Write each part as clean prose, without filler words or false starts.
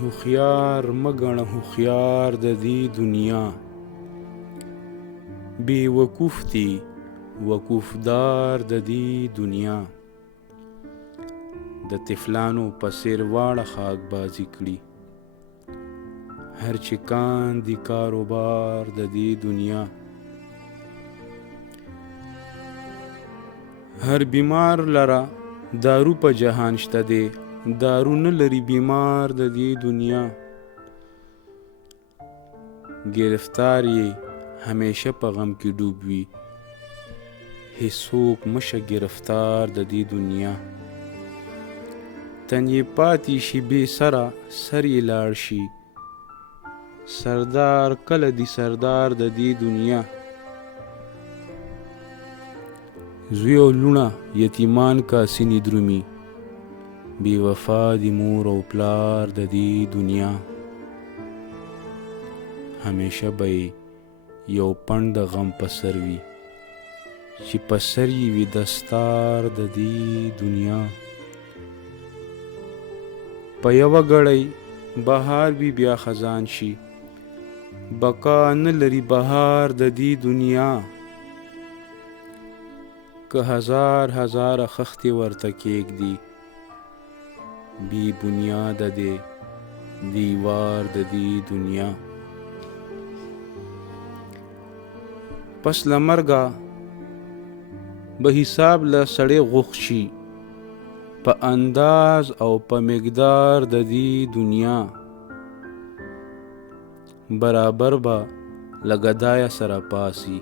هوښیار مه ګڼه هوښیار د دې دنیا، بې وقوف دی وقوفدار د دې دنیا. د طفلانو په څېر واړه خاک بازي کړي، هر چې کان دی کاروبار د دې دنیا. هر بیمار لره دارو په جهان شته دی، دارو نه لري بیمار د دې دنیا. گرفتار یې همیشه په غم کې ډوب وي، هیڅوک مشه گرفتار د دې دنیا. تن یې پاتې شي بې سره سر یې لاړ شي، سردار کله دی سردار د دې دنیا. زوی او لوڼه یتیمان کا سینې درومي، بې وفا دی مور او پلار د دې دنیا. همیشه به یو پند د غم په سر وي، چې په سر یې وي دستار د دې دنیا. په یوه ګړی بهار وي بیا خزان شي، بقا نه لري بهار د دې دنیا. که هزار هزاره خښتې ورته کېږدي، بې بنیاده دی دیوار د دې دنیا. پس له مرګه به حساب له سړی غوښ شي، په انداز او په مقدار د دې دنیا. برابر به له ګدایه سره پاسي،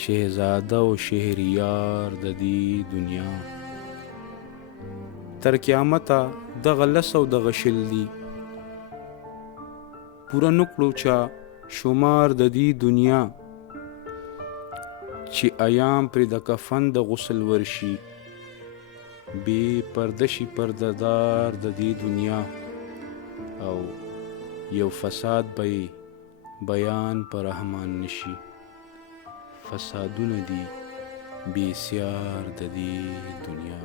شهزاده او شهریار د دې دنیا. تر قیامته دغه لس او دغه شل دي، پوره نکړو چا شمار د دې دنیا. چې ایام پرې د کفن د غسل ورشي، بې پرده شي پرده دار د دې دنیا. او یو فساد به بیان پر رحمان نشي، فسادونه دي بې سیار د دې دنیا.